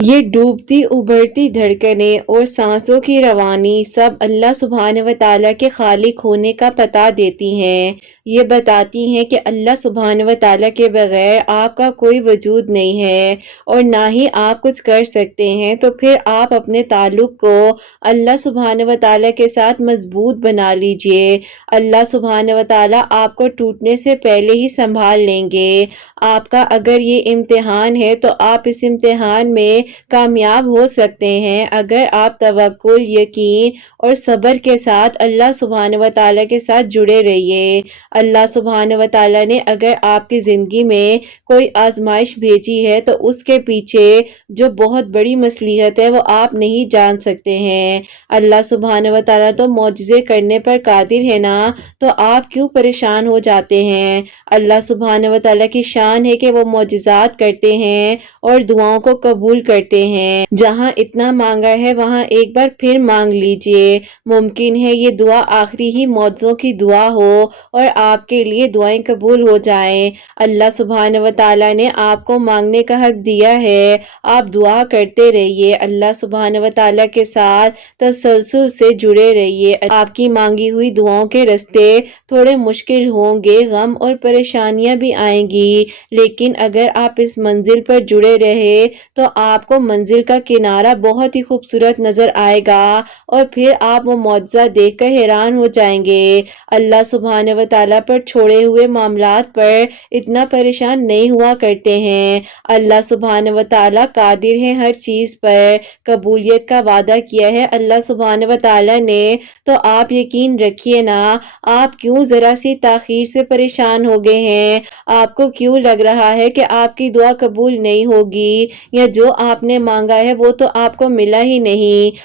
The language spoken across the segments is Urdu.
یہ ڈوبتی ابھرتی دھڑکنیں اور سانسوں کی روانی سب اللہ سبحانہ و تعالیٰ کے خالق ہونے کا پتہ دیتی ہیں۔ یہ بتاتی ہیں کہ اللہ سبحانہ و تعالیٰ کے بغیر آپ کا کوئی وجود نہیں ہے اور نہ ہی آپ کچھ کر سکتے ہیں، تو پھر آپ اپنے تعلق کو اللہ سبحانہ و تعالیٰ کے ساتھ مضبوط بنا لیجئے۔ اللہ سبحانہ و تعالیٰ آپ کو ٹوٹنے سے پہلے ہی سنبھال لیں گے۔ آپ کا اگر یہ امتحان ہے تو آپ اس امتحان میں کامیاب ہو سکتے ہیں اگر آپ توکل، یقین اور صبر کے ساتھ اللہ سبحانہ و تعالیٰ کے ساتھ جڑے رہیے۔ اللہ سبحانہ و تعالیٰ نے اگر آپ کی زندگی میں کوئی آزمائش بھیجی ہے تو اس کے پیچھے جو بہت بڑی مصلحت ہے وہ آپ نہیں جان سکتے ہیں۔ اللہ سبحانہ و تعالیٰ تو معجزے کرنے پر قادر ہے نا، تو آپ کیوں پریشان ہو جاتے ہیں؟ اللہ سبحانہ و تعالیٰ کی شان ہے کہ وہ معجزات کرتے ہیں اور دعاؤں کو قبول کرتے ہیں۔ جہاں اتنا مانگا ہے وہاں ایک بار پھر مانگ لیجئے۔ ممکن ہے یہ دعا آخری ہی معجزوں کی دعا ہو اور آپ کے لیے دعائیں قبول ہو جائیں۔ اللہ سبحانہ و تعالیٰ نے آپ کو مانگنے کا حق دیا ہے، آپ دعا کرتے رہیے، اللہ سبحانہ و تعالیٰ کے ساتھ تسلسل سے جڑے رہیے۔ آپ کی مانگی ہوئی دعاؤں کے راستے تھوڑے مشکل ہوں گے، غم اور پریشانیاں بھی آئیں گی، لیکن اگر آپ اس منزل پر جڑے رہے تو آپ کو منزل کا کنارہ بہت ہی خوبصورت نظر آئے گا اور پھر آپ وہ معجزہ دیکھ کر حیران ہو جائیں گے۔ اللہ سبحانہ و تعالیٰ پر چھوڑے ہوئے معاملات پر اتنا پریشان نہیں ہوا کرتے ہیں۔ اللہ سبحانہ و تعالیٰ قادر ہے ہر چیز پر، قبولیت کا وعدہ کیا ہے اللہ سبحانہ و تعالیٰ نے، تو آپ یقین رکھیے نا۔ آپ کیوں ذرا سی تاخیر سے پریشان ہو گئے ہیں؟ آپ کو کیوں لگ رہا ہے کہ آپ کی دعا قبول نہیں ہوگی یا جو آپ نے مانگا ہے وہ تو آپ کو ملا ہی نہیں؟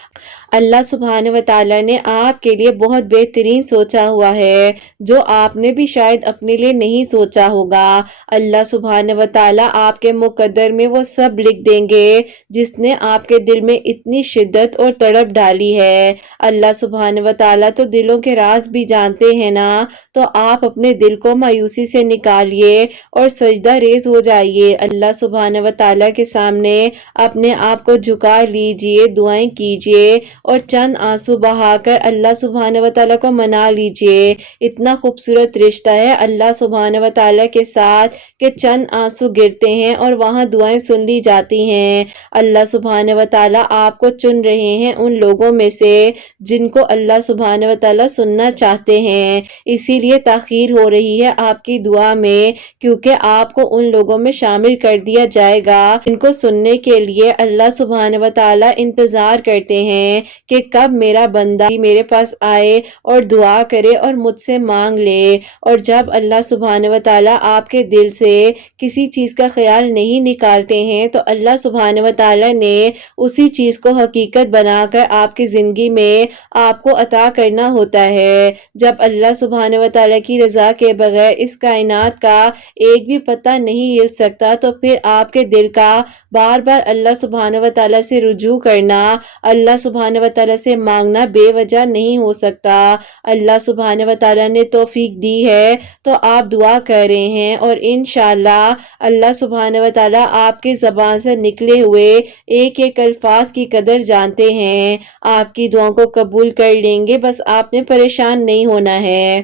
اللہ سبحانہ و تعالیٰ نے آپ کے لیے بہت بہترین سوچا ہوا ہے جو آپ نے بھی شاید اپنے لیے نہیں سوچا ہوگا۔ اللہ سبحانہ و تعالیٰ آپ کے مقدر میں وہ سب لکھ دیں گے جس نے آپ کے دل میں اتنی شدت اور تڑپ ڈالی ہے۔ اللہ سبحانہ و تعالیٰ تو دلوں کے راز بھی جانتے ہیں نا، تو آپ اپنے دل کو مایوسی سے نکالیے اور سجدہ ریز ہو جائیے، اللہ سبحانہ و تعالیٰ کے سامنے اپنے آپ کو جھکا لیجئے، دعائیں کیجئے اور چند آنسو بہا کر اللہ سبحانہ و تعالیٰ کو منا لیجئے۔ اتنا خوبصورت رشتہ ہے اللہ سبحانہ و تعالیٰ کے ساتھ کہ چند آنسو گرتے ہیں اور وہاں دعائیں سن لی جاتی ہیں۔ اللہ سبحانہ و تعالیٰ آپ کو چن رہے ہیں ان لوگوں میں سے جن کو اللہ سبحانہ و تعالیٰ سننا چاہتے ہیں، اسی لیے تاخیر ہو رہی ہے آپ کی دعا میں، کیونکہ آپ کو ان لوگوں میں شامل کر دیا جائے گا ان کو سننے کے لیے اللہ سبحانہ و تعالیٰ انتظار کرتے ہیں کہ کب میرا بندہ میرے پاس آئے اور دعا کرے اور مجھ سے مانگ لے۔ اور جب اللہ سبحانہ و تعالیٰ آپ کے دل سے کسی چیز کا خیال نہیں نکالتے ہیں تو اللہ سبحانہ و تعالیٰ نے اسی چیز کو حقیقت بنا کر آپ کی زندگی میں آپ کو عطا کرنا ہوتا ہے۔ جب اللہ سبحانہ و تعالیٰ کی رضا کے بغیر اس کائنات کا ایک بھی پتہ نہیں ہل سکتا، تو پھر آپ کے دل کا بار بار اللہ سبحانہ و تعالیٰ سے رجوع کرنا، اللہ سبحانہ و تعالیٰ سے مانگنا بے وجہ نہیں ہو سکتا۔ اللہ سبحانہ و تعالیٰ نے توفیق دی ہے تو آپ دعا کر رہے ہیں اور انشاءاللہ اللہ سبحانہ و تعالیٰ آپ کی زبان سے نکلے ہوئے ایک ایک الفاظ کی قدر جانتے ہیں، آپ کی دعاؤں کو قبول کر لیں گے، بس آپ نے پریشان نہیں ہونا ہے۔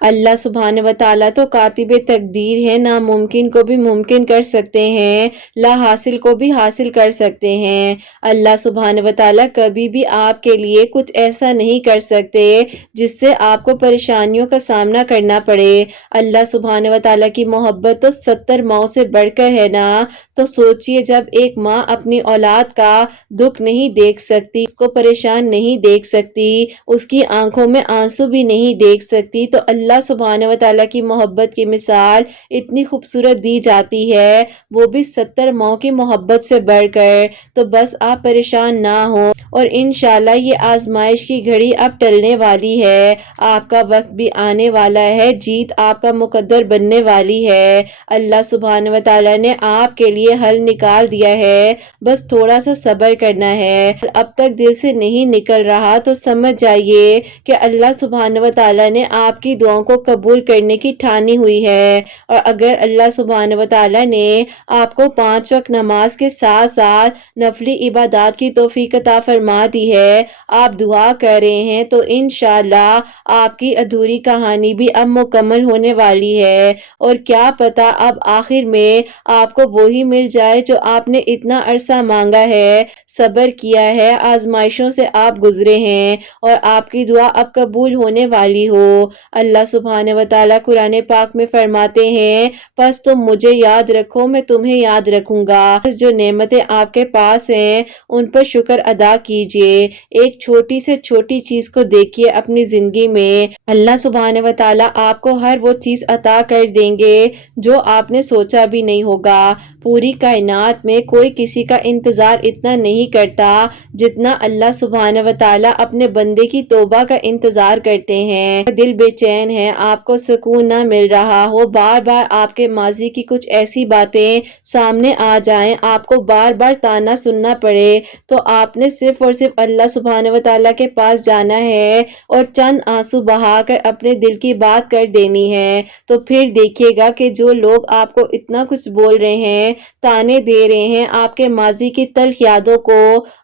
اللہ سبحانہ و تعالیٰ تو کاتب تقدیر ہے، ناممکن کو بھی ممکن کر سکتے ہیں، لا حاصل کو بھی حاصل کر سکتے ہیں۔ اللہ سبحانہ و تعالیٰ کبھی بھی آپ کے لیے کچھ ایسا نہیں کر سکتے جس سے آپ کو پریشانیوں کا سامنا کرنا پڑے۔ اللہ سبحانہ و تعالیٰ کی محبت تو 70 ماؤں سے بڑھ کر ہے نا، تو سوچئے جب ایک ماں اپنی اولاد کا دکھ نہیں دیکھ سکتی، اس کو پریشان نہیں دیکھ سکتی، اس کی آنکھوں میں آنسو بھی نہیں دیکھ سکتی، تو اللہ سبحانہ و تعالیٰ کی محبت کی مثال اتنی خوبصورت دی جاتی ہے، وہ بھی 70 ماؤں کی محبت سے بڑھ کر۔ تو بس آپ پریشان نہ ہوں اور انشاءاللہ انشاءاللہ یہ آزمائش کی گھڑی اب ٹلنے والی ہے، آپ کا وقت بھی آنے والا ہے، جیت آپ کا مقدر بننے والی ہے۔ اللہ سبحانہ و تعالیٰ نے آپ کے لیے حل نکال دیا ہے، بس تھوڑا سا صبر کرنا ہے۔ اب تک دل سے نہیں نکل رہا تو سمجھ جائیے کہ اللہ سبحانہ و تعالیٰ نے آپ کی دعاؤں کو قبول کرنے کی ٹھانی ہوئی ہے، اور اگر اللہ سبحانہ و تعالیٰ نے آپ کو 5 وقت نماز کے ساتھ ساتھ نفلی عبادات کی توفیق عطا فرما دی ہے، آپ دعا کر رہے ہیں، تو انشاءاللہ آپ کی ادھوری کہانی بھی اب مکمل ہونے والی ہے، اور کیا پتا اب آخر میں آپ کو وہی مل جائے جو آپ نے اتنا عرصہ مانگا ہے، صبر کیا ہے، آزمائشوں سے آپ گزرے ہیں، اور آپ کی دعا اب قبول ہونے والی ہو۔ اللہ سبحانہ و تعالیٰ قرآن پاک میں فرماتے ہیں، پس تم مجھے یاد رکھو، میں تمہیں یاد رکھوں گا۔ جو نعمتیں آپ کے پاس ہیں ان پر شکر ادا کیجئے، ایک چھوٹی سے چھوٹی چیز کو دیکھیے اپنی زندگی میں، اللہ سبحانہ و تعالیٰ آپ کو ہر وہ چیز عطا کر دیں گے جو آپ نے سوچا بھی نہیں ہوگا۔ پوری کائنات میں کوئی کسی کا انتظار اتنا نہیں کرتا جتنا اللہ سبحانہ و تعالیٰ اپنے بندے کی توبہ کا انتظار کرتے ہیں۔ دل بے چین ہے، آپ کو سکون نہ مل رہا ہو، بار بار آپ کے ماضی کی کچھ ایسی باتیں سامنے آ جائیں، آپ کو بار بار تانا سننا پڑے، تو آپ نے صرف اور صرف اللہ سبحانہ و تعالیٰ کے پاس جانا ہے اور چند آنسو بہا کر اپنے دل کی بات کر دینی ہے، تو پھر دیکھیے گا کہ جو لوگ آپ کو اتنا کچھ بول رہے ہیں، تانے دے رہے ہیں، آپ کے ماضی کی تلخ یادوں کو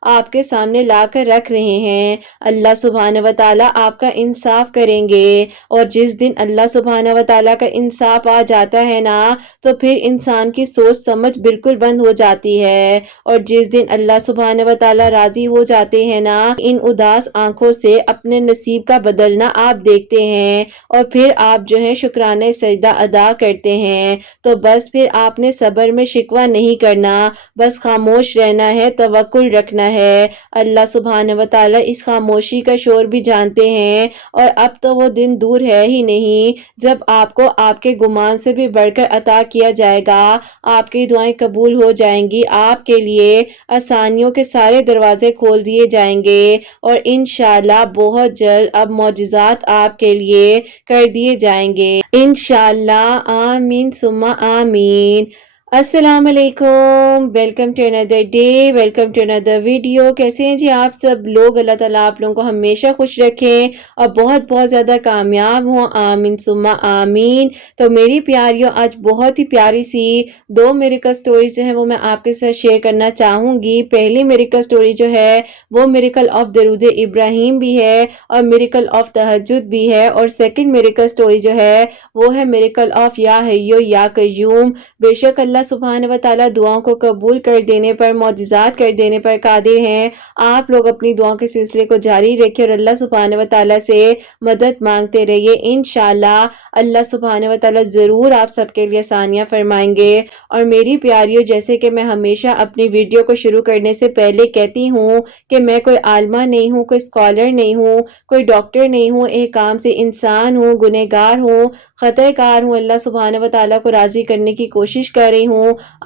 آپ کے سامنے لا کر رکھ رہے ہیں، اللہ سبحانہ و تعالیٰ آپ کا انصاف کریں گے، اور جس دن اللہ سبحانہ و تعالیٰ کا انصاف آ جاتا ہے نا، تو پھر انسان کی سوچ سمجھ بالکل بند ہو جاتی ہے، اور جس دن اللہ سبحانہ و تعالیٰ راضی ہو جاتے ہیں نا، ان اداس آنکھوں سے اپنے نصیب کا بدلنا آپ دیکھتے ہیں، اور پھر آپ جو ہے شکرانے سجدہ ادا کرتے ہیں، تو بس پھر آپ نے صبر میں شکوہ نہیں کرنا، بس خاموش رہنا ہے، توکل رکھنا ہے۔ اللہ سبحانہ و تعالیٰ اس خاموشی کا شور بھی جانتے ہیں، اور اب تو وہ دن دور ہے ہی نہیں جب آپ کو آپ کے گمان سے بھی بڑھ کر عطا کیا جائے گا، آپ کی دعائیں قبول ہو جائیں گی، آپ کے لیے آسانیوں کے سارے دروازے کھول دیے جائیں گے، اور انشاءاللہ بہت جلد اب معجزات آپ کے لیے کر دیے جائیں گے، انشاءاللہ، آمین ثم آمین۔ السلام علیکم، welcome to another day, welcome to another video. کیسے ہیں جی آپ سب لوگ؟ اللہ تعالیٰ آپ لوگوں کو ہمیشہ خوش رکھیں اور بہت بہت زیادہ کامیاب ہوں، آمین ثم آمین۔ تو میری پیاریوں، آج بہت ہی پیاری سی 2 میریکل سٹوریز جو ہیں وہ میں آپ کے ساتھ شیئر کرنا چاہوں گی۔ پہلی میریکل سٹوری جو ہے وہ میریکل آف درود ابراہیم بھی ہے اور میریکل آف تہجد بھی ہے، اور سیکنڈ میریکل سٹوری جو ہے وہ ہے میریکل آف یا حیو یا قیوم۔ بے شک اللہ سبحانہ و تعالیٰ دعاؤں کو قبول کر دینے پر، معجزات کر دینے پر قادر ہیں۔ آپ لوگ اپنی دعاؤں کے سلسلے کو جاری رکھیں اور اللہ سبحانہ و تعالیٰ سے مدد مانگتے رہیے، انشاءاللہ اللہ سبحانہ و تعالیٰ ضرور آپ سب کے لیے آسانیاں فرمائیں گے۔ اور میری پیاریوں، جیسے کہ میں ہمیشہ اپنی ویڈیو کو شروع کرنے سے پہلے کہتی ہوں کہ میں کوئی عالمہ نہیں ہوں، کوئی اسکالر نہیں ہوں، کوئی ڈاکٹر نہیں ہوں، ایک عام سے انسان ہوں، گنہگار ہوں، خطا کار ہوں، اللہ سبحانہ و تعالیٰ کو راضی کرنے کی کوشش کر رہی ہوں۔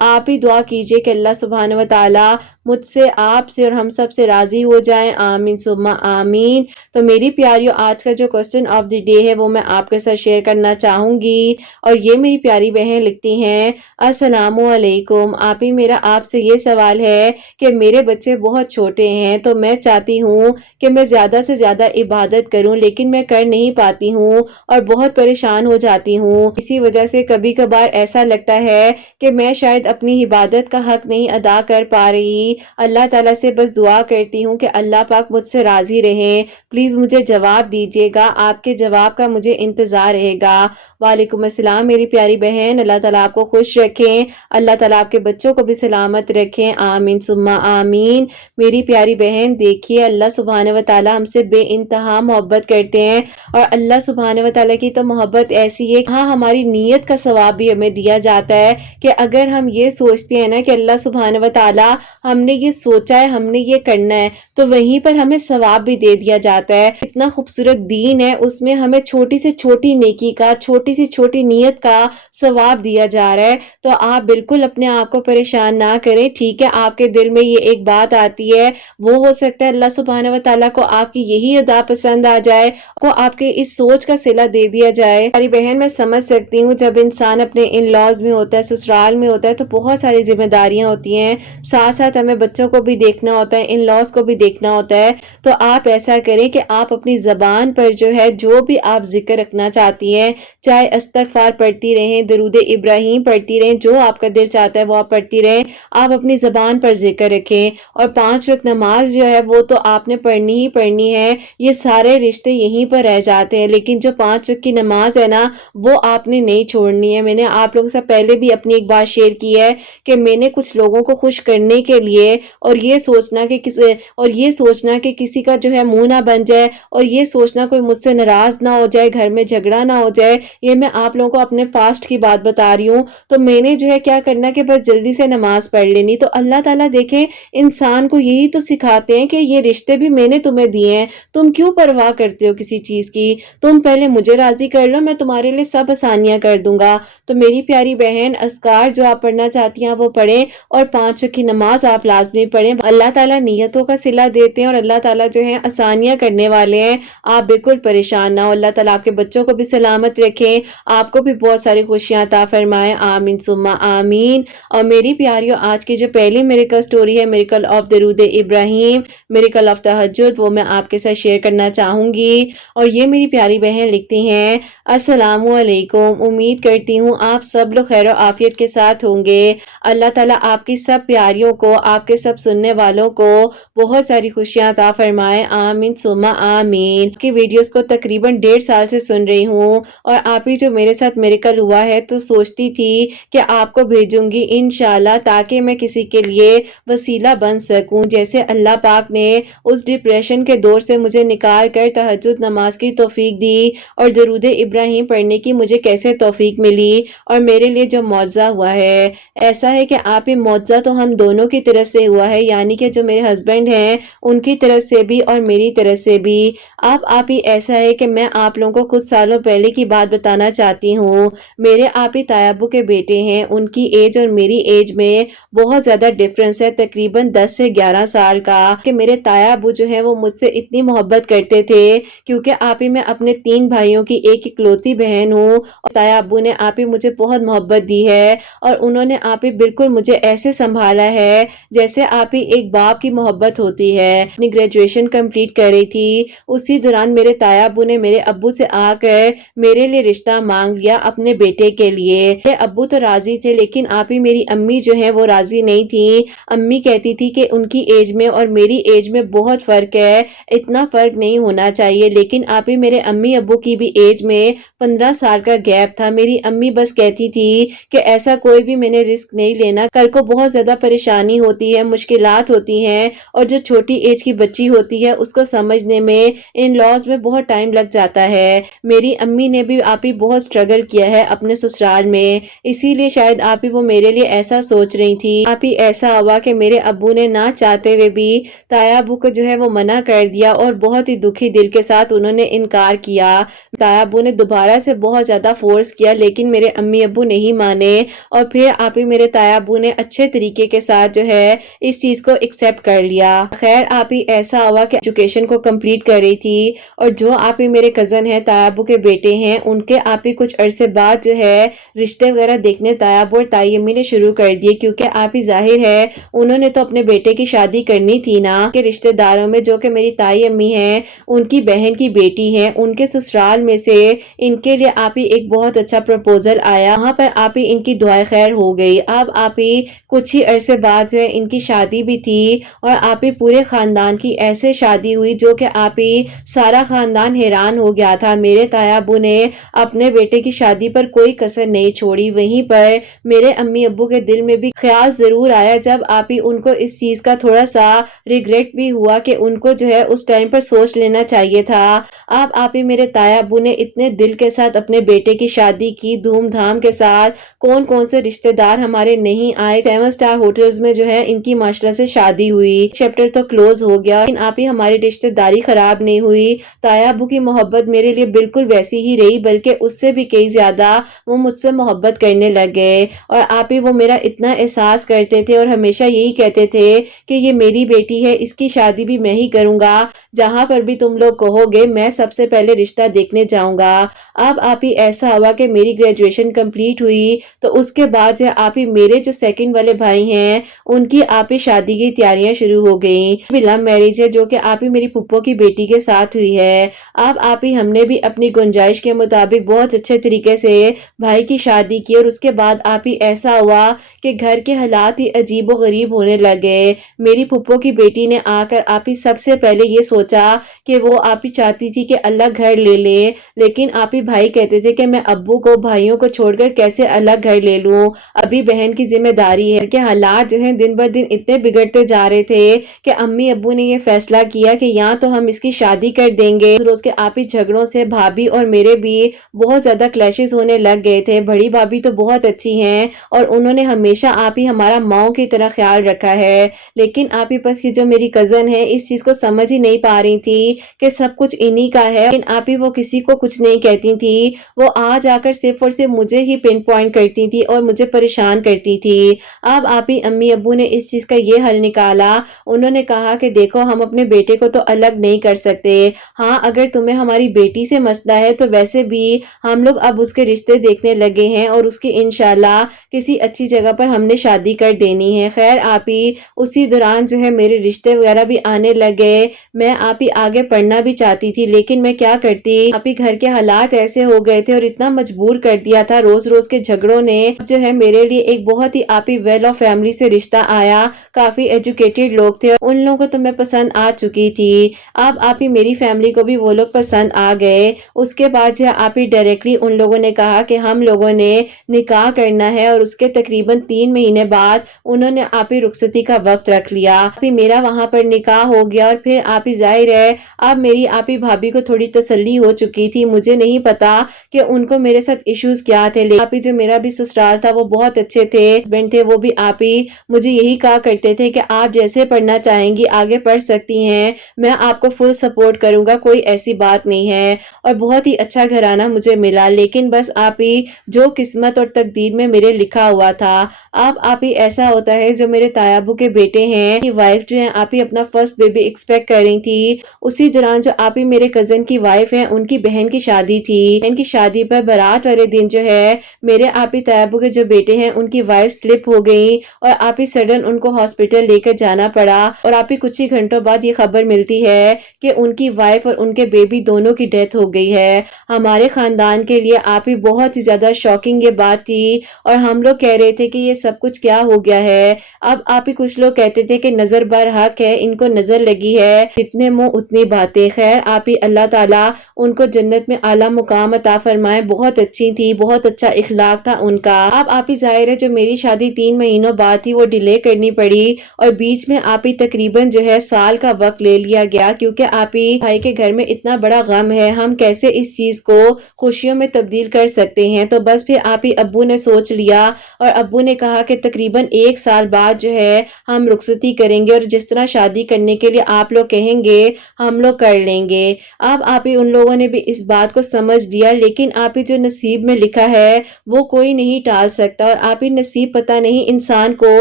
آپ ہی دعا کیجئے کہ اللہ سبحانہ و تعالیٰ مجھ سے، آپ سے اور ہم سب سے راضی ہو جائیں، آمین ثم آمین۔ تو میری پیاریوں، آج کا جو کوسچن آف دی ڈے ہے وہ میں آپ کے ساتھ شیئر کرنا چاہوں گی، اور یہ میری پیاری بہن لکھتی ہیں، السلام علیکم آپی، میرا آپ سے یہ سوال ہے کہ میرے بچے بہت چھوٹے ہیں، تو میں چاہتی ہوں کہ میں زیادہ سے زیادہ عبادت کروں، لیکن میں کر نہیں پاتی ہوں اور بہت پریشان ہو جاتی ہوں۔ اسی وجہ سے کبھی کبھار ایسا لگتا ہے کہ میں شاید اپنی عبادت کا حق نہیں ادا کر پا رہی۔ اللہ تعالیٰ سے بس دعا کرتی ہوں کہ اللہ پاک مجھ سے راضی رہیں، پلیز مجھے جواب دیجیے گا، آپ کے جواب کا مجھے انتظار رہے گا۔ وعلیکم السلام میری پیاری بہن، اللہ تعالیٰ آپ کو خوش رکھیں، اللہ تعالیٰ آپ کے بچوں کو بھی سلامت رکھیں، آمین ثم آمین۔ میری پیاری بہن دیکھیے، اللہ سبحانہ و تعالیٰ ہم سے بے انتہا محبت کرتے ہیں، اور اللہ سبحانہ و تعالیٰ کی تو محبت ایسی ہے کہ ہاں ہماری نیت کا ثواب بھی ہمیں دیا جاتا ہے کہ اگر ہم یہ سوچتے ہیں نا کہ اللہ سبحانہ و تعالیٰ ہم نے یہ سوچا ہے، ہم نے یہ کرنا ہے، تو وہیں پر ہمیں ثواب بھی دے دیا جاتا ہے۔ اتنا خوبصورت دین ہے، اس میں ہمیں چھوٹی سے چھوٹی نیکی کا، چھوٹی سے چھوٹی نیت کا ثواب دیا جا رہا ہے۔ تو آپ بالکل اپنے آپ کو پریشان نہ کریں، ٹھیک ہے؟ آپ کے دل میں یہ ایک بات آتی ہے، وہ ہو سکتا ہے اللہ سبحانہ و تعالیٰ کو آپ کی یہی ادا پسند آ جائے، کو آپ کے اس سوچ کا صلہ دے دیا جائے۔ ہماری بہن، میں سمجھ سکتی ہوں جب انسان اپنے ان لاز میں ہوتا ہے، سسرال میں ہوتا ہے، تو بہت ساری ذمہ داریاں ہوتی ہیں، ساتھ ساتھ ہمیں بچوں کو بھی دیکھنا ہوتا ہے، ان لاز کو بھی دیکھنا ہوتا ہے۔ تو آپ ایسا کریں کہ آپ اپنی زبان پر جو ہے جو بھی آپ ذکر رکھنا چاہتی ہیں، چاہے استغفار پڑھتی رہیں، درود ابراہیم پڑھتی رہیں، جو آپ کا دل چاہتا ہے وہ آپ پڑھتی رہیں، آپ اپنی زبان پر ذکر رکھیں۔ اور 5 وقت نماز جو ہے وہ تو آپ نے پڑھنی ہی پڑھنی ہے، یہ سارے رشتے یہیں پر رہ جاتے ہیں، لیکن جو 5 وقت کی نماز ہے نا، وہ آپ نے نہیں چھوڑنی ہے۔ میں نے آپ لوگوں سے پہلے بھی اپنی ایک بات شیئر کی ہے کہ میں نے کچھ لوگوں کو خوش کرنے کے لیے اور یہ سوچنا کہ کسی کا جو ہے منہ نہ بن جائے، اور یہ سوچنا کوئی مجھ سے ناراض نہ ہو جائے، گھر میں جھگڑا نہ ہو جائے، یہ میں آپ لوگوں کو اپنے پاسٹ کی بات بتا رہی ہوں۔ تو میں نے جو ہے کیا کرنا کہ بس جلدی سے نماز پڑھ لینی۔ تو اللہ تعالیٰ دیکھیں انسان کو یہی تو سکھاتے ہیں کہ یہ رشتے بھی میں نے تمہیں دیے ہیں، تم کیوں پرواہ کرتے ہو کسی چیز کی؟ تم پہلے مجھے راضی کر لو، میں تمہارے لیے سب آسانیاں کر دوں گا۔ تو میری پیاری بہن، اذکار جو آپ پڑھنا چاہتی ہیں وہ پڑھیں، اور 5 وقت کی نماز آپ لازمی پڑھیں۔ اللہ تعالیٰ نیتوں کا صلہ دیتے ہیں، اور اللہ تعالیٰ جو ہے آسانیاں کرنے والے ہیں۔ آپ بالکل پریشان نہ ہو، اللہ تعالیٰ آپ کے بچوں کو بھی سلامت رکھیں، آپ کو بھی بہت ساری خوشیاں عطا فرمائیں، آمین ثم آمین۔ اور میری پیاریوں، آج کی جو پہلی میریکل سٹوری ہے، میریکل آف درود ابراہیم، میریکل آف تہجد، وہ میں آپ کے ساتھ شیئر کرنا چاہوں گی۔ اور یہ میری پیاری بہن لکھتی ہیں، السلام علیکم، امید کرتی ہوں آپ سب لوگ خیر و عافیت کے ساتھ ہوں گے۔ اللہ تعالیٰ آپ کی سب پیاریوں کو، آپ کے سب سننے والوں کو بہت ساری خوشیاں عطا فرمائے، آمین ثم آمین۔ کی ویڈیوز کو تقریباً 1.5 سال سے سن رہی ہوں، اور آپ ہی جو میرے ساتھ میریکل ہوا ہے تو سوچتی تھی کہ آپ کو بھیجوں گی انشاءاللہ، تاکہ میں کسی کے لیے وسیلہ بن سکوں۔ جیسے اللہ پاک نے اس ڈپریشن کے دور سے مجھے نکال کر تہجد نماز کی توفیق دی، اور درود ابراہیم پڑھنے کی مجھے کیسے توفیق ملی، اور میرے لیے جو معجزہ ہوا ہے، ایسا ہے کہ آپ ہی معجزہ تو ہم دونوں کی طرف سے ہوا ہے، یعنی کہ جو میرے ہسبینڈ ہیں ان کی طرف سے بھی اور میری طرف سے بھی۔ آپ ہی ایسا ہے کہ میں آپ لوگوں کو کچھ سالوں پہلے کی بات بتانا چاہتی ہوں۔ میرے آپ ہی تایا ابو کے بیٹے ہیں، ان کی ایج اور میری ایج میں بہت زیادہ ڈفرنس ہے، تقریباً 10 سے 11 سال کا، کہ میرے تایا ابو جو ہیں وہ مجھ سے اتنی محبت کرتے تھے، کیونکہ آپ ہی میں اپنے 3 بھائیوں کی ایک اکلوتی بہن ہوں، اور تایا ابو نے آپ ہی مجھے بہت محبت دی ہے، اور انہوں نے آپ ہی بالکل مجھے ایسے سنبھالا ہے جیسے آپ ہی ایک باپ کی محبت ہوتی ہے۔ اپنی گریجویشن کمپلیٹ کر رہی تھی، اسی دوران میرے تایا ابو نے میرے ابو سے آ کر میرے لیے رشتہ مانگ لیا اپنے بیٹے کے لیے۔ میرے ابو تو راضی تھے، لیکن آپ ہی میری امی جو ہیں وہ راضی نہیں تھی۔ امی کہتی تھی کہ ان کی ایج میں اور میری ایج میں بہت فرق ہے، اتنا فرق نہیں ہونا چاہیے، لیکن آپ ہی میرے امی ابو کی بھی ایج میں 15 سال کا گیپ تھا۔ میری امی بس کہتی تھی کہ ایسا کوئی بھی میں نے رسک نہیں لینا، کل کو بہت زیادہ پریشانی ہوتی ہے، مشکلات ہوتی ہیں، اور جو چھوٹی ایج کی بچی ہوتی ہے اس کو سمجھنے میں، ان لاز میں بہت ٹائم لگ جاتا ہے۔ میری امی نے بھی آپ ہی بہت سٹرگل کیا ہے اپنے سسرال میں، اسی لیے شاید آپ ہی وہ میرے لیے ایسا سوچ رہی تھی۔ آپ ہی ایسا ہوا کہ میرے ابو نے نہ چاہتے ہوئے بھی تایا ابو کو جو ہے وہ منع کر دیا، اور بہت ہی دکھی دل کے ساتھ انہوں نے انکار کیا۔ تایا ابو نے دوبارہ سے بہت زیادہ فورس کیا، لیکن میرے امی ابو نہیں مانے، اور پھر آپ ہی میرے تایا ابو نے اچھے طریقے کے ساتھ جو ہے اس چیز کو ایکسپٹ کر لیا۔ خیر آپ ہی ایسا ہوا کہ ایجوکیشن کو کمپلیٹ کر رہی تھی، اور جو آپ ہی میرے کزن ہیں، تایا ابو کے بیٹے ہیں، ان کے آپ ہی کچھ عرصے بعد جو ہے رشتے وغیرہ دیکھنے تایا ابو اور تائی امی نے شروع کر دیے، کیونکہ آپ ہی ظاہر ہے انہوں نے تو اپنے بیٹے کی شادی کرنی تھی نا، کہ رشتے داروں میں جو کہ میری تائی امی ہیں، ان کی بہن کی بیٹی ہیں، ان کے سسرال میں سے ان کے لیے آپ ہی ایک بہت اچھا پروپوزل آیا، وہاں پر آپ ہی ان کی دعائیں خیر ہو گئی۔ اب آپ ہی کچھ ہی عرصے بعد جو ہے ان کی شادی بھی تھی، اور آپ ہی پورے خاندان کی ایسے شادی ہوئی جو کہ آپ ہی سارا خاندان حیران ہو گیا تھا۔ میرے تایا ابو نے اپنے بیٹے کی شادی پر کوئی کسر نہیں چھوڑی۔ وہیں پر میرے امی ابو کے دل میں بھی خیال ضرور آیا، جب آپ ہی ان کو اس چیز کا تھوڑا سا ریگریٹ بھی ہوا کہ ان کو جو ہے اس ٹائم پر سوچ لینا چاہیے تھا۔ اب آپ ہی میرے تایا ابو نے اتنے دل کے ساتھ اپنے بیٹے کی شادی کی، دھوم دھام کے ساتھ، کون کون کون سے رشتہ دار ہمارے نہیں آئے، 7 اسٹار ہوٹلز میں جو ہے ان کی ماشاءاللہ سے شادی ہوئی، چیپٹر تو کلوز ہو گیا، لیکن آپ ہی ہماری رشتہ داری خراب نہیں ہوئی۔ تایا ابو کی محبت میرے لیے بالکل ویسی ہی رہی، بلکہ اس سے بھی کئی زیادہ وہ مجھ سے محبت کرنے لگ گئے، اور آپ ہی وہ میرا اتنا احساس کرتے تھے اور ہمیشہ یہی کہتے تھے کہ یہ میری بیٹی ہے، اس کی شادی بھی میں ہی کروں گا، جہاں پر بھی تم لوگ کہو گے میں سب سے پہلے رشتہ دیکھنے جاؤں گا۔ اب آپ ہی ایسا ہوا کہ میری گریجویشن کمپلیٹ ہوئی تو اس کے بعد جو آپ ہی میرے جو سیکنڈ والے بھائی ہیں ان کی آپ ہی شادی کی تیاریاں شروع ہو گئیں۔ لو میرج ہے جو کہ آپ ہی میری پھپھو کی بیٹی کے ساتھ ہوئی ہے۔ اب آپ ہی ہم نے بھی اپنی گنجائش کے مطابق بہت اچھے طریقے سے بھائی کی شادی کی، اور اس کے بعد آپ ہی ایسا ہوا کہ گھر کے حالات ہی عجیب و غریب ہونے لگے۔ میری پھپھو کی بیٹی نے آ کر آپ ہی سب سے پہلے یہ سوچا کہ وہ آپ ہی چاہتی تھی کہ الگ گھر لے لے، لیکن آپ ہی بھائی کہتے تھے کہ میں ابو کو بھائیوں کو چھوڑ کر کیسے الگ گھر لے لوں، ابھی بہن کی ذمہ داری ہے۔ کہ حالات جو ہیں دن بہ دن اتنے بگڑتے جا رہے تھے کہ امی ابو نے یہ فیصلہ کیا کہ یا تو ہم اس کی شادی کر دیں گے۔ روز کے آپ ہی جھگڑوں سے بھابھی اور میرے بھی بہت زیادہ کلیشز ہونے لگ گئے تھے۔ بڑی بھابھی تو بہت اچھی ہیں اور انہوں نے ہمیشہ آپ ہی ہمارا ماؤں کی طرح خیال رکھا ہے، لیکن آپ ہی بس یہ جو میری کزن ہے اس چیز کو سمجھ ہی نہیں پا رہی تھی کہ سب کچھ انہی کا ہے، لیکن آپ ہی وہ کسی کو کچھ نہیں کہتی تھی، وہ آج آ کر صرف اور صرف مجھے ہی پن پوائنٹ کرتی تھی اور مجھے پریشان کرتی تھی۔ اب آپ ہی امی ابو نے اس چیز کا یہ حل نکالا، انہوں نے کہا کہ دیکھو ہم اپنے بیٹے کو تو الگ نہیں کر سکتے، ہاں اگر تمہیں ہماری بیٹی سے مسئلہ ہے تو ویسے بھی ہم لوگ اب اس کے رشتے دیکھنے لگے ہیں اور اس کی انشاءاللہ کسی اچھی جگہ پر ہم نے شادی کر دینی ہے۔ خیر آپ ہی اسی دوران جو ہے میرے رشتے وغیرہ بھی آنے لگے، میں آپ ہی آگے پڑھنا بھی چاہتی تھی لیکن میں کیا کرتی، آپ ہی گھر کے حالات ایسے ہو گئے تھے اور اتنا مجبور کر دیا تھا روز روز کے جھگڑوں نے، جو ہے میرے لیے ایک بہت ہی آپ ہی ویل آف فیملی سے رشتہ آیا، کافی ایجوکیٹڈ لوگ تھے، ان لوگوں کو تو میں پسند آ چکی تھی۔ اب آپ ہی میری فیملی کو بھی وہ لوگ پسند آ گئے، اس کے بعد جو ہے آپ ہی ڈائریکٹلی ان لوگوں نے کہا کہ ہم لوگوں نے نکاح کرنا ہے، اور اس کے تقریباً 3 مہینے بعد انہوں نے آپ ہی رخصتی کا وقت رکھ لیا، آپ ہی میرا وہاں پر نکاح ہو گیا، اور پھر آپ ہی ظاہر ہے اب میری آپ ہی بھابھی کو تھوڑی تسلی ہو چکی تھی، مجھے نہیں پتا کہ ان کو میرے ساتھ ایشوز کیا تھے، لیکن آپ ہی جو میرا بھی سسرال تھا وہ بہت اچھے تھے، ہسبینڈ تھے وہ بھی آپ ہی مجھے یہی کہا کرتے تھے کہ آپ جیسے پڑھنا چاہیں گی آگے پڑھ سکتی ہیں، میں آپ کو فل سپورٹ کروں گا، کوئی ایسی بات نہیں ہے، اور بہت ہی اچھا گھرانہ مجھے ملا، لیکن بس آپ ہی جو قسمت اور تقدیر میں میرے لکھا ہوا تھا۔ اب آپ ہی ایسا ہوتا ہے جو میرے تایا ابو کے بیٹے ہیں کی وائف جو ہے آپ ہی اپنا فرسٹ بیبی ایکسپیکٹ کر رہی تھی، اسی دوران جو آپ ہی میرے کزن کی وائف ہیں ان کی بہن کی شادی تھی، بہن کی شادی پر بارات والے دن جو ہے میرے آپ ہی تایا ابو کے جو بیٹے ہیں ان کی وائف سلپ ہو گئی، اور آپ ہی سڈن ان کو ہاسپٹل لے کر جانا پڑا، اور آپ ہی کچھ ہی گھنٹوں بعد یہ خبر ملتی ہے کہ ان کی وائف اور ان کے بیبی دونوں کی ڈیتھ ہو گئی ہے۔ ہمارے خاندان کے لیے آپ ہی بہت ہی زیادہ شاکنگ یہ بات تھی، اور ہم لوگ کہہ رہے تھے کہ یہ سب کچھ کیا ہو گیا ہے۔ اب آپ ہی کچھ لوگ کہتے تھے کہ نظر بر حق ہے، ان کو نظر لگی ہے، جتنے منہ اتنی باتیں۔ خیر آپ ہی اللہ تعالیٰ ان کو جنت میں اعلیٰ مقام عطا فرمائے، بہت اچھی تھی، بہت اچھا اخلاق تھا ان کا۔ اب آپ ہی ظاہر ہے جو میری شادی 3 مہینوں بعد تھی وہ ڈیلے کرنی پڑی، اور بیچ میں آپ ہی تقریباً جو ہے سال کا وقت لے لیا گیا، کیونکہ آپ ہی بھائی کے گھر میں اتنا بڑا غم ہے، ہم کیسے اس چیز کو خوشیوں میں تبدیل کر سکتے ہیں، تو بس پھر آپ ہی ابو نے سوچ لیا، اور ابو نے کہا کہ تقریباً 1 سال بعد جو ہے ہم رخصتی کریں گے، اور جس طرح شادی کرنے کے لیے آپ لوگ کہیں گے ہم لوگ کر لیں گے۔ اب آپ ہی ان لوگوں نے بھی اس بات کو سمجھ لیا، لیکن آپ ہی جو نصیب میں لکھا ہے وہ کوئی نہیں ٹال سکتا، اور آپ ہی نصیب پتہ نہیں انسان کو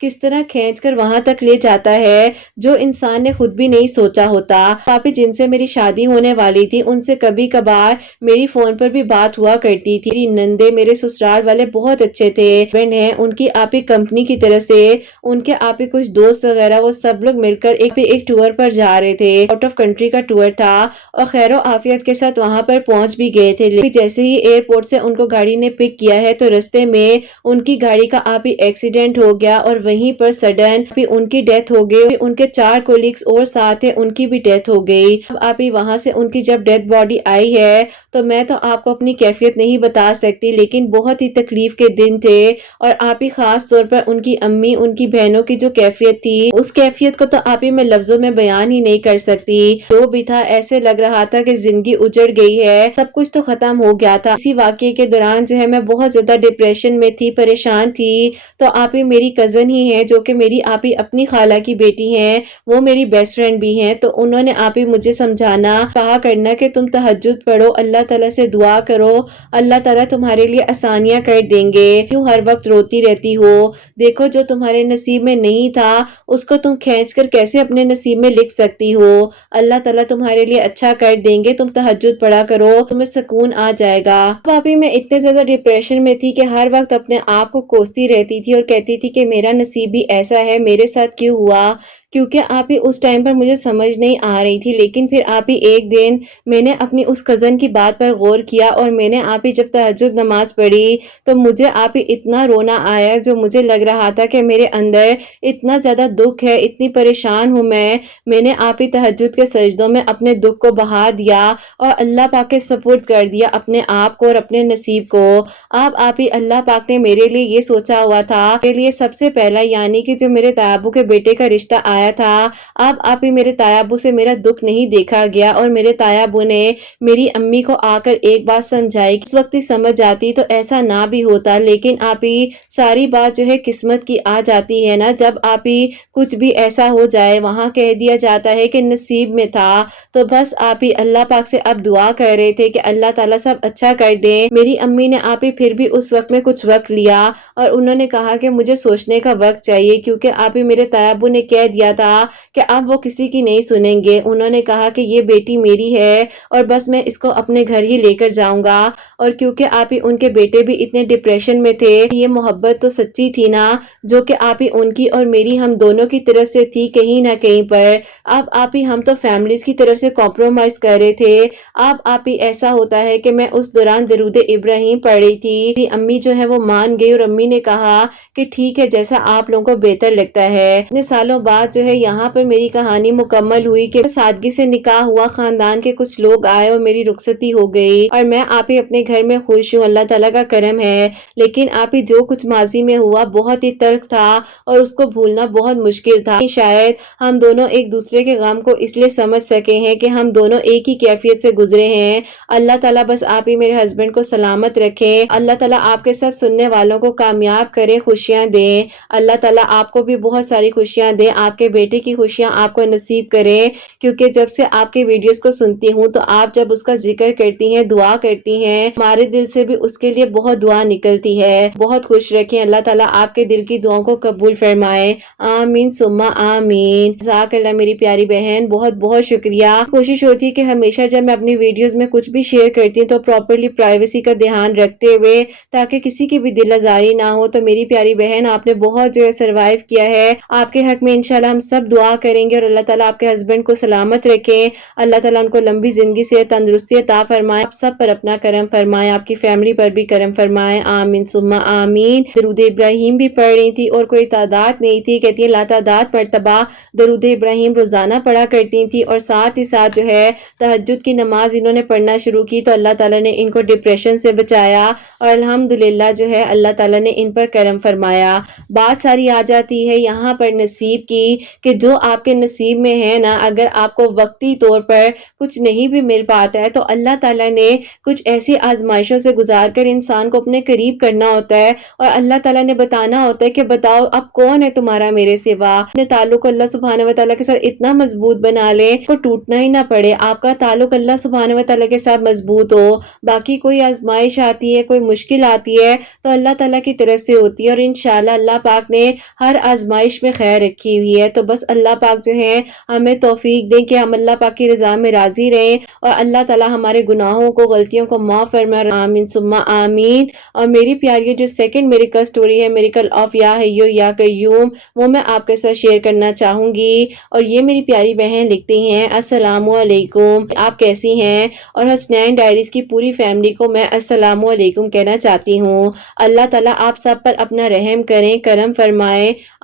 کس طرح کھینچ کر وہاں تک لے جاتا ہے جو انسان نے خود بھی نہیں سوچا ہوتا۔ آپ ہی جن سے میری شادی ہونے والی تھی ان سے کبھی کبھار میری فون پر بھی بات ہوا کرتی تھی، میری نندے میرے سسرال والے بہت اچھے تھے، ہسبینڈ ہیں ان کی آپ ہی کمپنی کی طرف سے ان کے آپ ہی کچھ دوست وغیرہ وہ سب لوگ مل کر ایک ٹور پر جا رہے تھے، آؤٹ آف کنٹری کا ٹور تھا، اور خیر و عافیت کے ساتھ وہاں پر پہنچ بھی گئے تھے، لیکن جیسے ہی ایئرپورٹ سے ان کو گاڑی نے پک کیا ہے تو رستے میں ان کی گاڑی کا آپ ہی ایکسیڈنٹ ہو گیا، اور وہیں پر سڈن ان کی ڈیتھ ہو گئی، ان کے 4 کولیگز اور ساتھ ہیں ان کی بھی ڈیتھ ہو گئی۔ اب آپ ہی وہاں سے ان کی جب ڈیتھ باڈی آئی ہے تو میں تو آپ کو اپنی کیفیت نہیں بتا سکتی، لیکن بہت ہی تکلیف کے دن تھے، اور آپ ہی خاص طور پر ان کی امی ان کی بہنوں کی جو کیفیت تھی اس کیفیت کو تو آپ ہی میں لفظوں میں بیان ہی نہیں کر سکتی، جو بھی تھا ایسے لگ رہا تھا کہ زندگی اجڑ گئی ہے، سب کچھ تو ختم ہو گیا تھا۔ اسی واقعے کے دوران جو ہے میں بہت زیادہ ڈپریشن ڈپریشن میں تھی، پریشان تھی، تو آپ ہی میری کزن ہی ہیں جو کہ میری آپ ہی اپنی خالہ کی بیٹی ہیں، وہ میری بیسٹ فرینڈ بھی ہیں، تو انہوں نے آپ ہی مجھے سمجھانا کہا کرنا کہ تم تہجد پڑھو، اللہ تعالیٰ سے دعا کرو، اللہ تعالیٰ تمہارے لیے آسانیاں کر دیں گے، کیوں ہر وقت روتی رہتی ہو، دیکھو جو تمہارے نصیب میں نہیں تھا اس کو تم کھینچ کر کیسے اپنے نصیب میں لکھ سکتی ہو، اللہ تعالیٰ تمہارے لیے اچھا کر دیں گے، تم تہجد پڑھا کرو، تمہیں سکون آ جائے گا۔ ابھی میں اتنے زیادہ ڈپریشن میں تھی کہ ہر وقت اپنے آپ کو کوستی رہتی تھی اور کہتی تھی کہ میرا نصیب بھی ایسا ہے، میرے ساتھ کیوں ہوا، کیونکہ آپ ہی اس ٹائم پر مجھے سمجھ نہیں آ رہی تھی، لیکن پھر آپ ہی ایک دن میں نے اپنی اس کزن کی بات پر غور کیا اور میں نے آپ ہی جب تہجد نماز پڑھی تو مجھے آپ ہی اتنا رونا آیا، جو مجھے لگ رہا تھا کہ میرے اندر اتنا زیادہ دکھ ہے، اتنی پریشان ہوں میں نے آپ ہی تہجد کے سجدوں میں اپنے دکھ کو بہا دیا اور اللہ پاک کے سپرد کر دیا اپنے آپ کو اور اپنے نصیب کو۔ آپ ہی اللہ پاک نے میرے لیے یہ سوچا ہوا تھا، میرے لیے سب سے پہلا یعنی کہ جو میرے تایا ابو کے بیٹے کا رشتہ آیا تھا، آپ ہی میرے تایا ابو سے میرا دکھ نہیں دیکھا گیا اور میرے تایا ابو نے میری امی کو آ کر ایک بات سمجھائی، اس وقت ہی سمجھ جاتی تو ایسا نہ بھی ہوتا، لیکن آپ ہی ساری بات جو ہے قسمت کی آ جاتی ہے نا، جب آپ ہی کچھ بھی ایسا ہو جائے وہاں کہہ دیا جاتا ہے کہ نصیب میں تھا، تو بس آپ ہی اللہ پاک سے اب دعا کر رہے تھے کہ اللہ تعالیٰ سب اچھا کر دے۔ میری امی نے آپ ہی پھر بھی اس وقت میں کچھ وقت لیا اور انہوں نے کہا کہ مجھے سوچنے کا وقت چاہیے، کیونکہ آپ ہی میرے تایا ابو نے کہہ دیا تھا کہ اب وہ کسی کی نہیں سنیں گے، انہوں نے کہا کہ یہ بیٹی میری ہے اور بس میں اس کو اپنے گھر ہی لے کر جاؤں گا، اور کیونکہ آپ ہی ان کے بیٹے بھی اتنے ڈپریشن میں تھے، یہ محبت تو سچی تھی نا جو کہ آپ ہی ان کی اور میری ہم دونوں کی طرف سے تھی کہیں نہ کہیں پر، اب آپ ہی ہم تو فیملیز کی طرف سے کمپرومائز کر رہے تھے، اب آپ ہی ایسا ہوتا ہے کہ میں اس دوران درود ابراہیم پڑھ رہی تھی، میری امی جو ہے وہ مان گئی اور امی نے کہا کہ ٹھیک ہے جیسا آپ لوگوں کو بہتر لگتا ہے۔ اتنے سالوں بعد جو ہے یہاں پر میری کہانی مکمل ہوئی کہ سادگی سے نکاح ہوا، خاندان کے کچھ لوگ آئے اور میری رخصتی ہو گئی اور میں آپ ہی اپنے گھر میں خوش ہوں، اللہ تعالیٰ کا کرم ہے، لیکن آپ ہی جو کچھ ماضی میں ہوا بہت ہی تلخ تھا اور اس کو بھولنا بہت مشکل تھا، شاید ہم دونوں ایک دوسرے کے غم کو اس لیے سمجھ سکے ہیں کہ ہم دونوں ایک ہی کیفیت سے گزرے ہیں۔ اللہ تعالیٰ بس آپ ہی میرے ہسبینڈ کو سلامت رکھے، اللہ تعالیٰ آپ کے سب سننے والوں کو کامیاب کرے، خوشیاں دیں، اللہ تعالیٰ آپ کو بھی بہت ساری خوشیاں دیں، آپ کے بیٹے کی خوشیاں آپ کو نصیب کرے، کیونکہ جب سے آپ کے ویڈیوز کو سنتی ہوں تو آپ جب اس کا ذکر کرتی ہیں، دعا کرتی ہیں، ہمارے دل سے بھی اس کے لیے بہت دعا نکلتی ہے۔ بہت خوش رکھیں، اللہ تعالیٰ آپ کے دل کی دعاؤں کو قبول فرمائے، آمین ثم آمین۔ جزاک اللہ میری پیاری بہن، بہت بہت شکریہ۔ کوشش ہوتی ہے کہ ہمیشہ جب میں اپنی ویڈیوز میں کچھ بھی شیئر کرتی ہوں تو پراپرلی پرائیویسی کا دھیان رکھتے ہوئے، تاکہ کسی کی بھی دل آزاری نہ ہو، تو میری پیاری بہن آپ نے بہت جو ہے سروائیو کیا ہے، آپ کے حق میں انشاءاللہ ہم سب دعا کریں گے اور اللہ تعالیٰ آپ کے ہسبینڈ کو سلامت رکھے، اللہ تعالیٰ ان کو لمبی زندگی سے تندرستی عطا فرمائے، آپ سب پر اپنا کرم فرمائے، آپ کی فیملی پر بھی کرم فرمائے، آمین ثم آمین۔ درود ابراہیم بھی پڑھ رہی تھی اور کوئی تعداد نہیں تھی، کہتی ہے لاتعداد مرتبہ درود ابراہیم روزانہ پڑھا کرتی تھی، اور ساتھ ہی ساتھ جو ہے تہجد کی نماز انہوں نے پڑھنا شروع کی تو اللہ تعالیٰ نے ان کو ڈپریشن سے بچایا اور الحمدللہ جو ہے اللہ تعالیٰ نے ان پر کرم فرمایا۔ بات ساری آ جاتی ہے یہاں پر نصیب کی، کہ جو آپ کے نصیب میں ہے نا، اگر آپ کو وقتی طور پر کچھ نہیں بھی مل پاتا ہے تو اللہ تعالیٰ نے کچھ ایسی آزمائشوں سے گزار کر انسان کو اپنے قریب کرنا ہوتا ہے، اور اللہ تعالیٰ نے بتانا ہوتا ہے کہ بتاؤ اب کون ہے تمہارا میرے سوا، اپنے تعلق اللہ سبحانہ و تعالیٰ کے ساتھ اتنا مضبوط بنا لے کو ٹوٹنا ہی نہ پڑے، آپ کا تعلق اللہ سبحانہ و تعالیٰ کے ساتھ مضبوط ہو، باقی کوئی آزمائش آتی ہے، کوئی مشکل آتی ہے تو اللہ تعالیٰ کی طرف سے ہوتی ہے، اور انشاءاللہ اللہ پاک نے ہر آزمائش میں خیر رکھی ہوئی ہے، تو بس اللہ پاک جو ہے ہمیں توفیق دیں کہ ہم اللہ پاک کی رضا میں راضی رہیں اور اللہ تعالیٰ ہمارے گناہوں کو، غلطیوں کو معاف فرمائے، آمین ثم آمین۔ اور میری پیاری جو سیکنڈ میریکل سٹوری ہے، میریکل آف یا حیو یا قیوم، وہ میں آپ کے ساتھ شیئر کرنا چاہوں گی، اور یہ میری پیاری بہن لکھتی ہیں السلام علیکم، آپ کیسی ہیں، اور حسنین ڈائریز کی پوری فیملی کو میں السلام علیکم کہنا چاہتی ہوں، اللہ تعالیٰ آپ سب پر اپنا رحم کریں، کرم فرمائے،